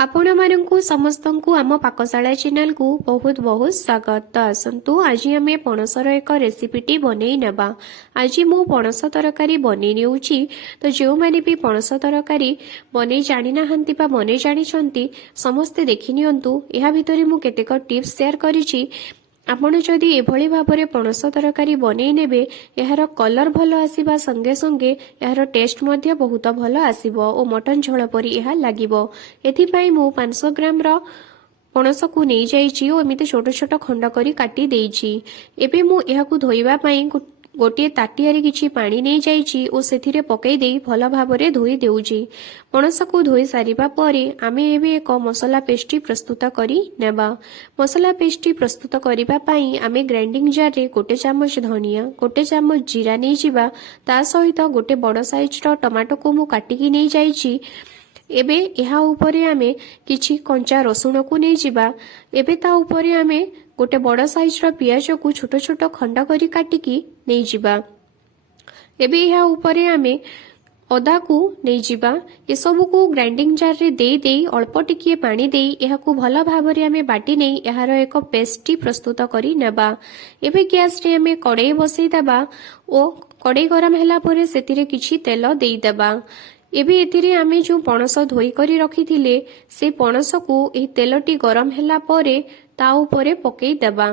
आपण समस्तଙ୍କୁ आम पाकशाला चैनल को बहुत बहुत स्वागत। तो आसतु आज आम पणसर एक रेसिपीटी बनई नेबा। आज मु पणस तरकारी बनई नेउची। तो जो माने भी पणस तरकारी बनई जानि नाहंती बा बनई जानिछंती समस्ते देखि नियंतु। एहा भितरे मु केतेक टिप्स शेयर करिछि। आपण जदि एभली भाबरे पणस तरकारी बनई नेबे एहार कलर भल आसीबा संगे संगे एहार टेस्ट मध्य बहुत भल आसीबो ओ मटन झोल परी एहा लागिबो। एथि पई मु 500 ग्राम रो पणस को नहीं जाइछि ओ एमिते छोट छोट खंड करी काटी देइछि। एबे मु एहा को धोइबा पई गोटे ताटियारे किछि पानी नहीं जाइछि ओ सेथिरे पकई देई भल भाबरे धोई देउछि। पणस को धोई सारिबा परे आमे एबे एक मसला पेस्टी प्रस्तुत करी नेबा। मसला पेस्टी प्रस्तुत करिबा पई आमे ग्राइंडिंग जार रे गोटे चामच धनिया गोटे चामच जीरा नहीं जिबा। ता सहित गोटे बड़ साइज रो टमाटो को मु काटिकी नहीं जाइछि। एबे एहा उपरे आमे किछि कंचा रसुण को नहीं जिबा। एबे ता उपरे आमे गोटे बड़ साइज रो पियाज को छोट छोट खंड करी काटिकी नहीं जिबा। एबे एहा उपरे आमे अदा को नहीं जिबा। ए सब को ग्राइंडिंग जार रे देई देई अल्प टिकिए पानी देई एहा को भल भाबरे आमे बाटी नहीं एहार एक पेस्टी प्रस्तुत करी नेबा। एबे गैस रे आमे कड़ाई बसई दबा ओ कड़ाई गरम हैला परे सेतिरे किछि तेल देई दबा। एबे एथिरे आमे जो पणस धोई करी रखिथिले से पणस को एही तेलटी गरम हैला परे ता उपरे पकई दबा।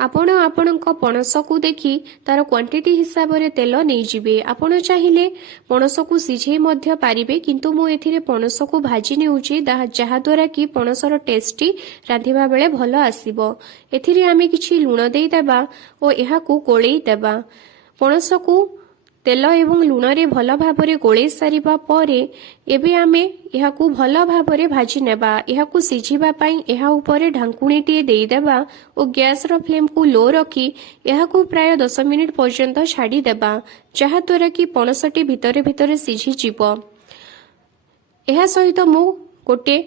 आपण आपणक पणस को देखि तार क्वांटिटी हिसाब रे तेल नहीं जिबे। आपण चाहिले पणस को सिझे मध्य पारिबे किंतु मु एथिरे पणस को भाजी नेउची जहा द्वारा कि पणसर टेस्टी रांधिबा बेले भलो आसीबो। एथिरे आमे किछि लूण देई देबा ओ एहा को गोळेई देबा। पणस को तेल एवं लूण रे भल भाबरे गोळेई सारिबा परे एबे आमे एहा को भल भाबरे भाजी नेबा। एहा को सिझिबा पई एहा ऊपर ढांकुणीटी देई देबा ओ गैस रो फ्लेम को लो रखी एहा को प्राय 10 मिनिट पर्यंत छाडी देबा जहा द्वारा कि पणसटी भितरे भितरे सिझी जिवो। एहा सहित मु गोटे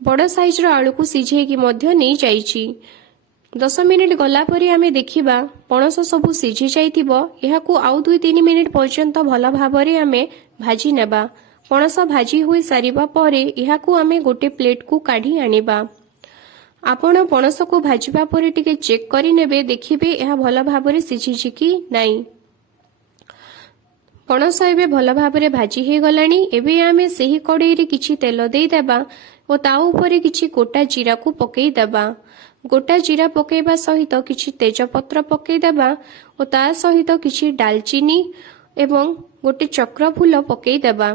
बड़ साइज रो आलू को सिझेकी मध्य नै जाइछि। 10 मिनिट गला परे आमे देखिबा पणस सबु सिझी जाइथिबो। एहा को आउ 2-3 मिनिट पर्यंत भल भाबरे आमे भाजी नेबा। पणस भाजी होई सारिबा परे एहा को आमे गोटे प्लेट को काढी आनिबा। आपण पणस को भाजिबा परे टिके चेक करि नेबे देखिबे एहा भल भाबरे सिझिछि कि नाही। पणस एबे भल भाबरे भाजी हे गलानी। एबे आमे सेही कड़ाई रे किछि तेल देई देबा ओ ता ऊपर किछि गोटा जीरा को पकेई देबा। गोटा जीरा पकेबा सहित किछि तेजपत्र पकेई देबा ओ ता सहित किछि दालचीनी एवं गोटे चक्र फूल पकेई देबा।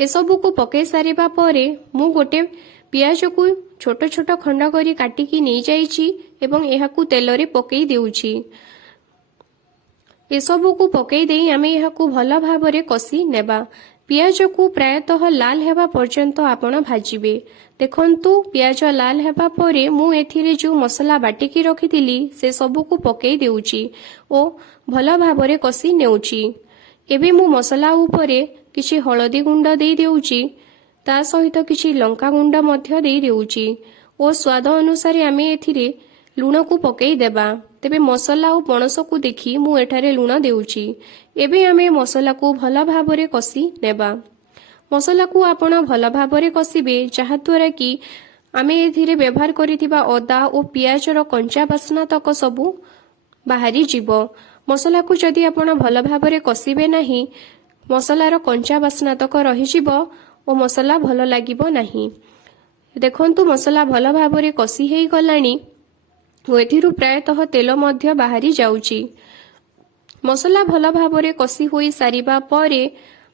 ए सब को पकेई सारिबा परे मु गोटे पियाज को छोट छोट खंड करी काटिकी नहीं जाइछि एवं एहा को तेल रे पकेई देउछि। ए सब को पकेई देई आमे एहा को भल भाबरे कसी नेबा। पियाज को प्रायतः लाल हेबा पर्यंत आपण भाजिबे। देखंतु पियाज लाल हेबा परे मु एथिरे जो मसला बाटिकी रखिथिली से सब को पकेई देउछि ओ भल भाबरे कसी नेउछि। एबे मु मसला उपरे किछि हळदी गुंड देई देउछि ता सहित किछि लंका गुंड मध्य देई देउछि ओ स्वाद अनुसार आमे एथिरे लूण को पकेई देबा। तेबे मसला और पणस को देखि मु एठारे लूण देउछि। एबे आमे मसला को भल भाबरे कसी नेबा। मसला को आपण भल भाबरे कसिबे जहा द्वारा कि आमे एथिरे व्यवहार करिथिबा अदा और पियाज रो कंचा बासना तक सबु बाहरी जिवो। मसला को जदि आपण भल भाबरे कसिबे नाही मसला रो कंचा बासना तक रहि जिवो ओ मसला भल लागिबो नाही। देखंतु मसला भल भाबरे कसी हेई गलानी ओ एथिरु प्रायतः तेल मध्य बाहरी जाउछि। मसला भल भाबरे कसी होई सारिबा परे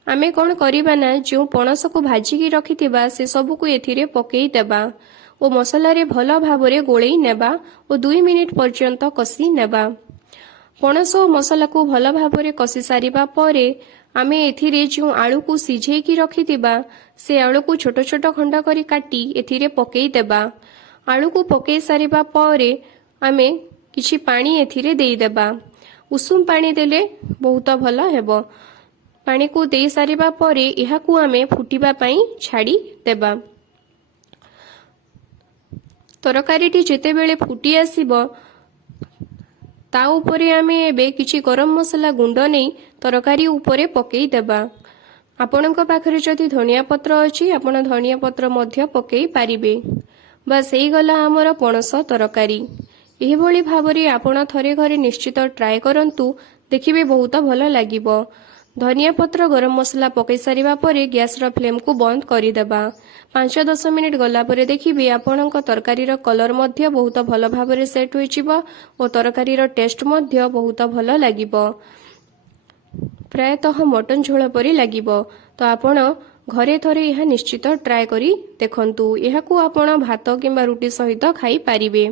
आमे कोन करिबा ना जो पणस को भाजिकी रखिथिबा से सब को एथिरे पकेई देबा ओ मसला रे भल भाबरे गोळेई नेबा ओ 2 मिनिट पर्यंत कसी नेबा। पणस ओ मसला को भल भाबरे कसी सारिबा परे आमे एथिरे जो आलू को सिझेकी रखिथिबा से आलू को छोट छोट खंड करी काटी एथिरे पकेई देबा। आलू को पकेई सारिबा परे आमे किछि पानी एथिरे देई देबा। उषुम पानी देले बहुत भल हेबो। पानी को देई सारिबा परे एहा को आमे फुटिबा पई छाडी देबा। तरकारीटी जेते बेले फुटी आसीबो ता उपरे आमे एबे किछि गरम मसला गुंड नै तरकारी उपरे पकेई देबा। ଆପଣଙ୍କ ପାଖରେ ଯଦି ଧନିଆ ପତ୍ର ଅଛି ଆପଣ ଧନିଆ ପତ୍ର ମଧ୍ୟ ପକାଇ ପାରିବେ। ବାସ୍ ହେଇଗଲା ଆମର ପଣସ ତରକାରୀ। ଏହିଭଳି ଭାବରେ ଆପଣ ଥରେ ଘରେ ନିଶ୍ଚିତ ଟ୍ରାଏ କରନ୍ତୁ, ଦେଖିବେ ବହୁତ ଭଲ ଲାଗିବ। ଧନିଆ ପତ୍ର ଗରମ ମସଲା ପକାଇ ସାରିବା ପରେ ଗ୍ୟାସର ଫ୍ଲେମ୍କୁ ବନ୍ଦ କରିଦେବା। 5-10 ମିନିଟ୍ ଗଲା ପରେ ଦେଖିବେ ଆପଣଙ୍କ ତରକାରୀର କଲର୍ ମଧ୍ୟ ବହୁତ ଭଲ ଭାବରେ ସେଟ୍ ହୋଇଯିବ ଓ ତରକାରୀର ଟେଷ୍ଟ ମଧ୍ୟ ବହୁତ ଭଲ ଲାଗିବ। ପ୍ରାୟତଃ ମଟନ ଝୋଳ ପରି ଲାଗିବ। ତ ଆପଣ ଘରେ ଥରେ ଏହା ନିଶ୍ଚିତ ଟ୍ରାଏ କରି ଦେଖନ୍ତୁ। ଏହାକୁ ଆପଣ ଭାତ କିମ୍ବା ରୁଟି ସହିତ ଖାଇପାରିବେ।